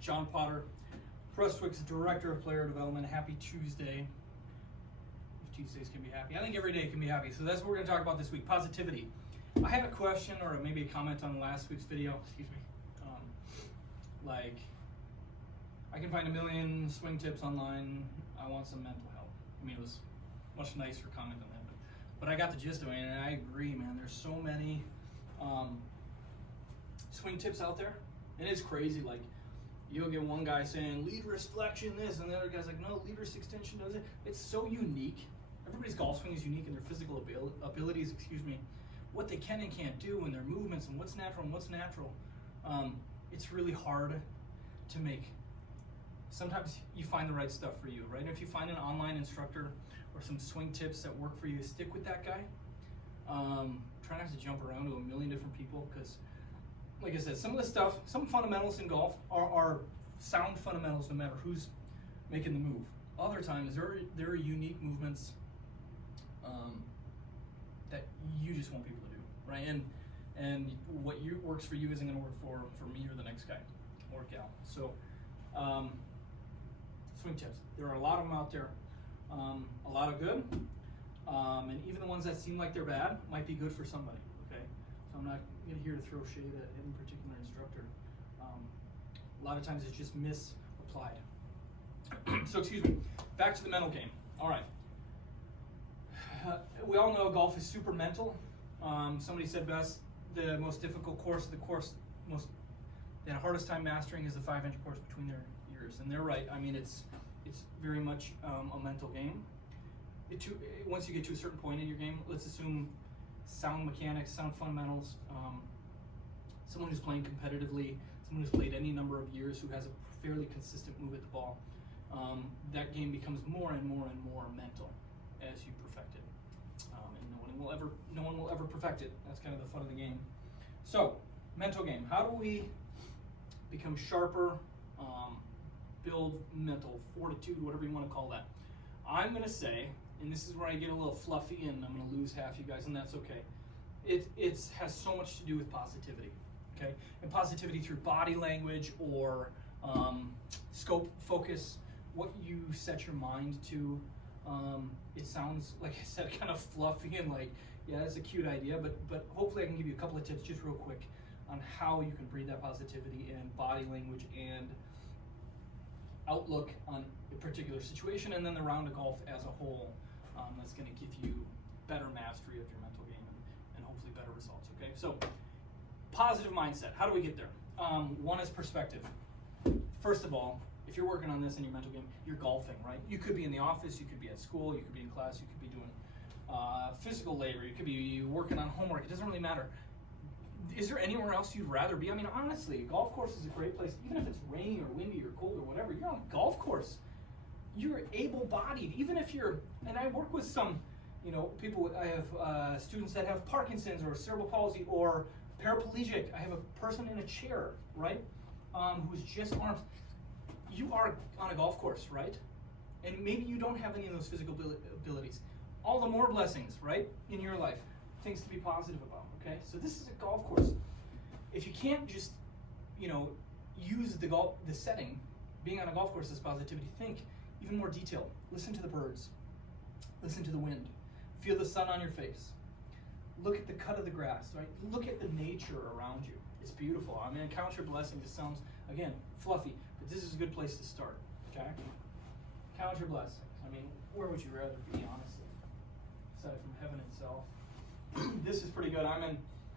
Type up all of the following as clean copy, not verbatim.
John Potter, Prestwick's Director of Player Development. Happy Tuesday. If Tuesdays can be happy. I think every day can be happy. So that's what we're going to talk about this week, positivity. I had a question or maybe a comment on last week's video. Excuse me. Like, I can find a million swing tips online. I want some mental help. I mean, it was much nicer comment than that. But I got the gist of it, and I agree, man. There's so many swing tips out there. And it's crazy. Like, you'll get one guy saying lead wrist flexion this, and the other guy's like, no, lead wrist extension does it. It's so unique. Everybody's golf swing is unique in their physical abilities, what they can and can't do, and their movements, and what's natural and what's natural. It's really hard to make. Sometimes you find the right stuff for you, right? And if you find an online instructor or some swing tips that work for you, stick with that guy. Try not to jump around to a million different people, because like I said, some of the stuff, some fundamentals in golf are sound fundamentals no matter who's making the move. Other times there are unique movements that you just want people to do, right? And what works for you isn't going to work for me or the next guy or gal. So swing tips, there are a lot of them out there, a lot of good, and even the ones that seem like they're bad might be good for somebody. Okay, so I'm not here to throw shade at any particular instructor. A lot of times it's just misapplied. So excuse me, back to the mental game. All right, we all know golf is super mental. Somebody said best, the most difficult course of the course, the hardest time mastering is the 5-inch course between their ears, and they're right. I mean, it's very much a mental game. Once you get to a certain point in your game, let's assume sound mechanics, sound fundamentals, someone who's playing competitively, someone who's played any number of years, who has a fairly consistent move at the ball, that game becomes more and more and more mental as you perfect it. And no one will ever perfect it. That's kind of the fun of the game. So, mental game. How do we become sharper, build mental fortitude, whatever you want to call that? I'm going to say, and this is where I get a little fluffy and I'm going to lose half you guys, and that's okay. It has so much to do with positivity, okay? And positivity through body language or scope, focus, what you set your mind to. It sounds, like I said, kind of fluffy and like, yeah, that's a cute idea, but hopefully I can give you a couple of tips just real quick on how you can breed that positivity in body language and outlook on a particular situation, and then the round of golf as a whole. That's going to give you better mastery of your mental game and hopefully better results. Okay, so positive mindset. How do we get there? One is perspective. First of all, if you're working on this in your mental game, you're golfing, right? You could be in the office, you could be at school, you could be in class, you could be doing physical labor, you could be working on homework. It doesn't really matter. Is there anywhere else you'd rather be? I mean, honestly, a golf course is a great place. Even if it's rainy or windy or cold or whatever, you're on a golf course. You're able-bodied. Even if you're, and I work with some, people, I have students that have Parkinson's or cerebral palsy or paraplegic. I have a person in a chair, right, who's just arms. You are on a golf course, right? And maybe you don't have any of those physical abilities. All the more blessings, right, in your life. Things to be positive about, okay? So this is a golf course. If you can't just, use the setting, being on a golf course as positivity, think even more detailed. Listen to the birds. Listen to the wind. Feel the sun on your face. Look at the cut of the grass, right? Look at the nature around you. It's beautiful. I mean, count your blessings. It sounds, again, fluffy, but this is a good place to start, okay? Count your blessings. I mean, where would you rather be, honestly? Aside from heaven itself. This is pretty good. I'm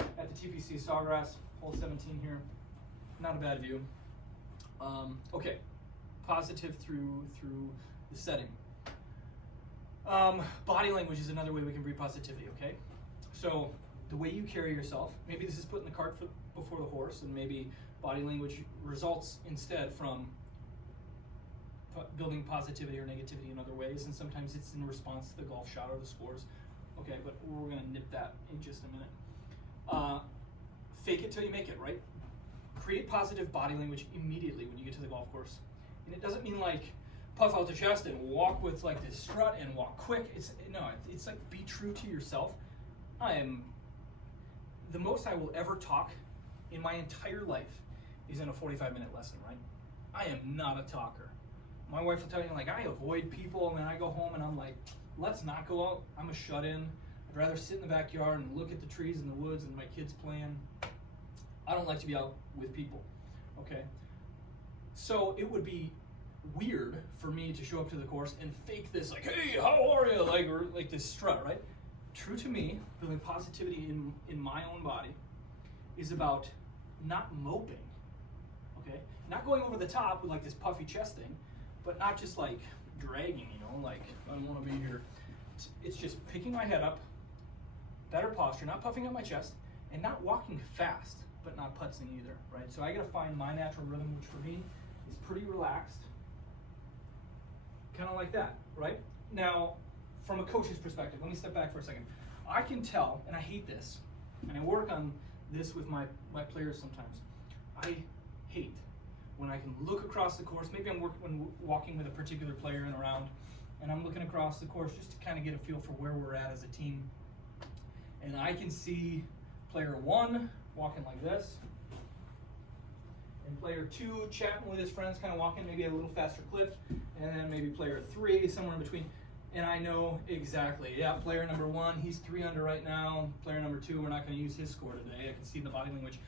at the TPC Sawgrass, hole 17 here. Not a bad view. Okay, positive through the setting. Body language is another way we can breed positivity, okay? So the way you carry yourself, maybe this is putting the cart before the horse, and maybe body language results instead from building positivity or negativity in other ways, and sometimes it's in response to the golf shot or the scores. Okay, but we're going to nip that in just a minute. Fake it till you make it, right? Create positive body language immediately when you get to the golf course. And it doesn't mean like puff out the chest and walk with like this strut and walk quick. It's like be true to yourself. The most I will ever talk in my entire life is in a 45-minute lesson, right? I am not a talker. My wife will tell you, like, I avoid people, and then I go home and I'm like, let's not go out. I'm a shut-in. I'd rather sit in the backyard and look at the trees and the woods and my kids playing. I don't like to be out with people, okay? So it would be weird for me to show up to the course and fake this, like, hey, how are you? Like, or like this strut, right? True to me, building positivity in my own body is about not moping, okay? Not going over the top with like this puffy chest thing, but not just like dragging, like I don't want to be here. It's just picking my head up, better posture, not puffing up my chest, and not walking fast, but not putzing either, right? So I gotta find my natural rhythm, which for me is pretty relaxed, kind of like that, right? Now, from a coach's perspective, let me step back for a second. I can tell, and I hate this, and I work on this with my players sometimes. I hate when I can look across the course. Maybe I'm walking with a particular player and around, and I'm looking across the course just to kind of get a feel for where we're at as a team. And I can see player 1 walking like this, and player 2 chatting with his friends, kind of walking maybe at a little faster clip, and then maybe player 3 somewhere in between. And I know exactly, yeah, player number 1, he's 3 under right now. Player number 2, we're not going to use his score today. I can see the body language.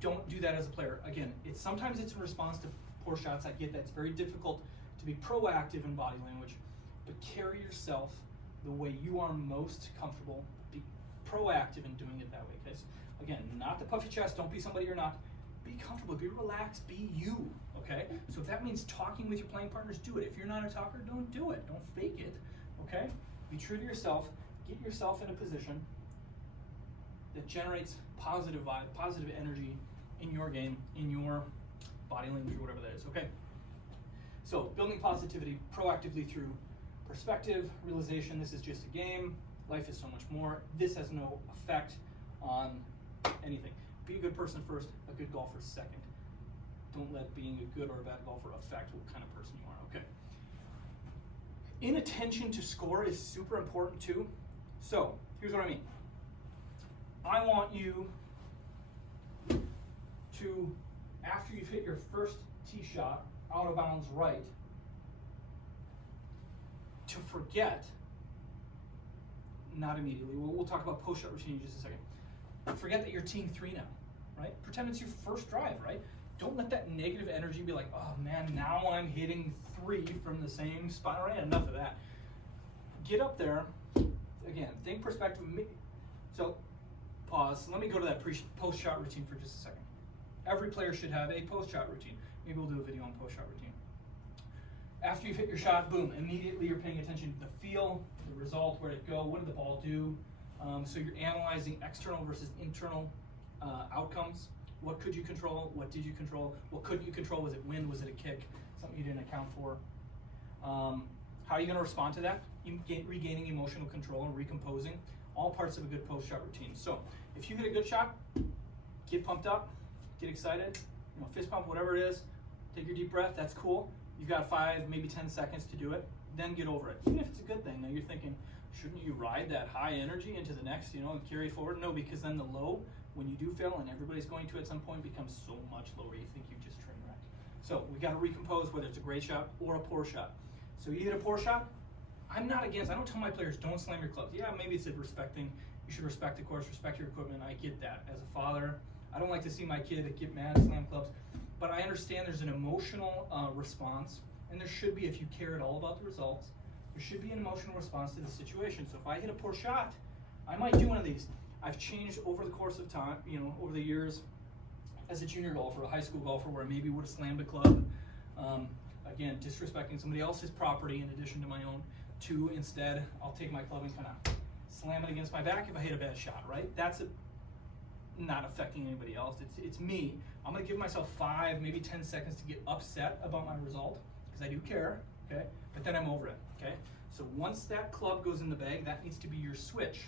Don't do that as a player. Again, sometimes it's in response to poor shots. I get that. It's very difficult to be proactive in body language, but carry yourself the way you are most comfortable. Be proactive in doing it that way. Okay? So again, not the puffy chest. Don't be somebody you're not. Be comfortable. Be relaxed. Be you. Okay? So if that means talking with your playing partners, do it. If you're not a talker, don't do it. Don't fake it. Okay? Be true to yourself. Get yourself in a position that generates positive vibe, positive energy in your game, in your body language, or whatever that is. Okay? So building positivity proactively through perspective, realization, this is just a game. Life is so much more. This has no effect on anything. Be a good person first, a good golfer second. Don't let being a good or a bad golfer affect what kind of person you are. Okay? Inattention to score is super important too. So here's what I mean. I want you to, after you've hit your first tee shot out of bounds right, to forget, not immediately, we'll talk about post-shot routine in just a second. Forget that you're teeing 3 now, right? Pretend it's your first drive, right? Don't let that negative energy be like, oh man, now I'm hitting 3 from the same spot. All right, enough of that. Get up there, again, think perspective. So, pause. Let me go to that post-shot routine for just a second. Every player should have a post-shot routine. Maybe we'll do a video on post-shot routine. After you've hit your shot, boom, immediately you're paying attention to the feel, the result, where it go, what did the ball do? So you're analyzing external versus internal outcomes. What could you control? What did you control? What couldn't you control? Was it wind? Was it a kick? Something you didn't account for? How are you going to respond to that? Regaining emotional control and recomposing. All parts of a good post-shot routine. So if you hit a good shot, get pumped up, get excited, fist pump, whatever it is, take your deep breath, that's cool. You've got 5, maybe 10 seconds to do it, then get over it. Even if it's a good thing, now you're thinking, shouldn't you ride that high energy into the next, and carry forward? No, because then the low, when you do fail, and everybody's going to at some point, becomes so much lower, you think you've just train wrecked. So we got to recompose, whether it's a great shot or a poor shot. So you hit a poor shot, I don't tell my players, don't slam your clubs. Yeah, maybe it's respecting, you should respect the course, respect your equipment. I get that. As a father, I don't like to see my kid get mad and slam clubs, but I understand there's an emotional response, and there should be, if you care at all about the results, there should be an emotional response to the situation. So if I hit a poor shot, I might do one of these. I've changed over the course of time, over the years, as a junior golfer, a high school golfer, where I maybe would have slammed a club, again, disrespecting somebody else's property in addition to my own. 2, instead, I'll take my club and kind of slam it against my back if I hit a bad shot, right? That's not affecting anybody else. It's me. I'm going to give myself 5, maybe 10 seconds to get upset about my result, because I do care, okay? But then I'm over it, okay? So once that club goes in the bag, that needs to be your switch.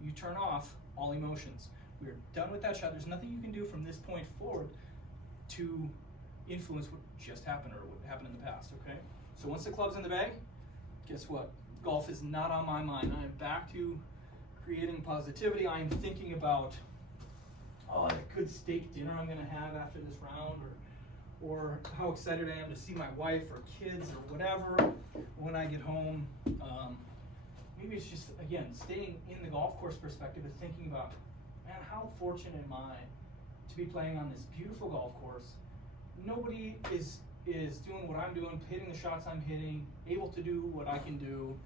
You turn off all emotions. We're done with that shot. There's nothing you can do from this point forward to influence what just happened or what happened in the past, okay? So once the club's in the bag, guess what? Golf is not on my mind. I am back to creating positivity. I am thinking about, that good steak dinner I'm going to have after this round, or or how excited I am to see my wife or kids or whatever when I get home. Maybe it's just, again, staying in the golf course perspective and thinking about, man, how fortunate am I to be playing on this beautiful golf course. Nobody is doing what I'm doing, hitting the shots I'm hitting, able to do what I can do.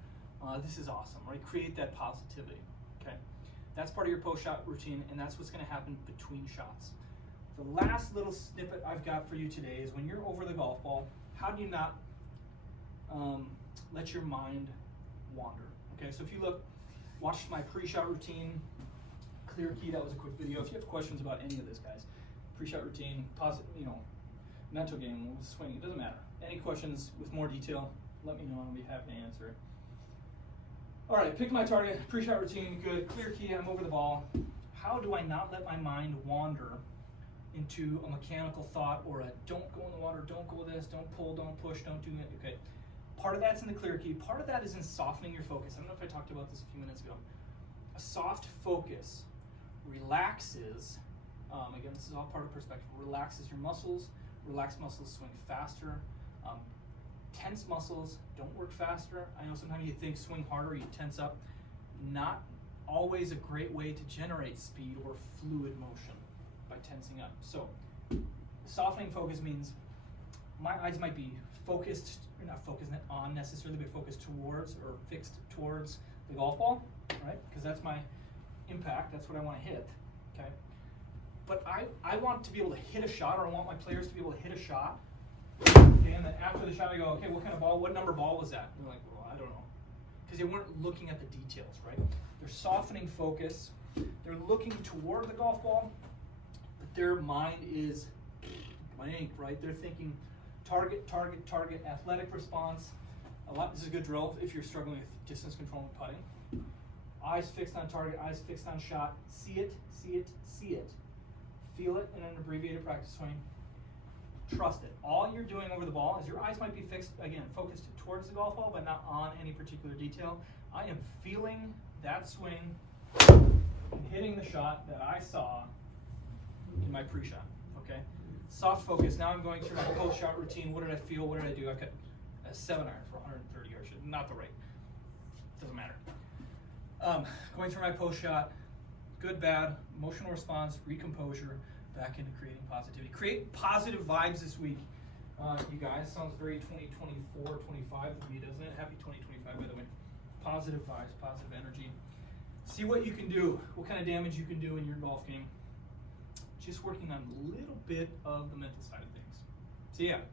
This is awesome, right? Create that positivity, okay? That's part of your post-shot routine, and that's what's gonna happen between shots. The last little snippet I've got for you today is when you're over the golf ball, how do you not let your mind wander? Okay, so if you watch my pre-shot routine, clear key, that was a quick video. If you have questions about any of this, guys, pre-shot routine, mental game, swinging, it doesn't matter. Any questions with more detail, let me know and I'll be happy to answer it. All right, pick my target, pre-shot routine, good, clear key, I'm over the ball. How do I not let my mind wander into a mechanical thought or a don't go in the water, don't go this, don't pull, don't push, don't do it, okay. Part of that's in the clear key, part of that is in softening your focus. I don't know if I talked about this a few minutes ago. A soft focus relaxes, again, this is all part of perspective, relaxes your muscles, relaxed muscles swing faster, tense muscles don't work faster. I know sometimes you think swing harder, you tense up. Not always a great way to generate speed or fluid motion by tensing up. So softening focus means my eyes might be focused, or not focused on necessarily, but focused towards or fixed towards the golf ball, right? Because that's my impact, that's what I want to hit, okay? But I want to be able to hit a shot, or I want my players to be able to hit a shot, okay, and then after the shot I go, okay, what kind of ball, what number ball was that? And they're like, well, I don't know. Because they weren't looking at the details, right? They're softening focus, they're looking toward the golf ball, but their mind is blank, right? They're thinking target, target, target, athletic response. This is a good drill if you're struggling with distance control and putting. Eyes fixed on target, eyes fixed on shot. See it, see it, see it. Feel it in an abbreviated practice swing. Trust it. All you're doing over the ball is your eyes might be fixed, again, focused towards the golf ball, but not on any particular detail. I am feeling that swing and hitting the shot that I saw in my pre-shot, okay? Soft focus. Now I'm going through my post-shot routine. What did I feel? What did I do? I've got a 7-iron for 130 yards. Not the right. Doesn't matter. Going through my post-shot, good, bad, emotional response, recomposure, back into creating positivity. Create positive vibes this week. You guys, sounds very 2024, 25 to me, doesn't it? Happy 2025, by the way. Positive vibes, positive energy. See what you can do, what kind of damage you can do in your golf game. Just working on a little bit of the mental side of things. So yeah.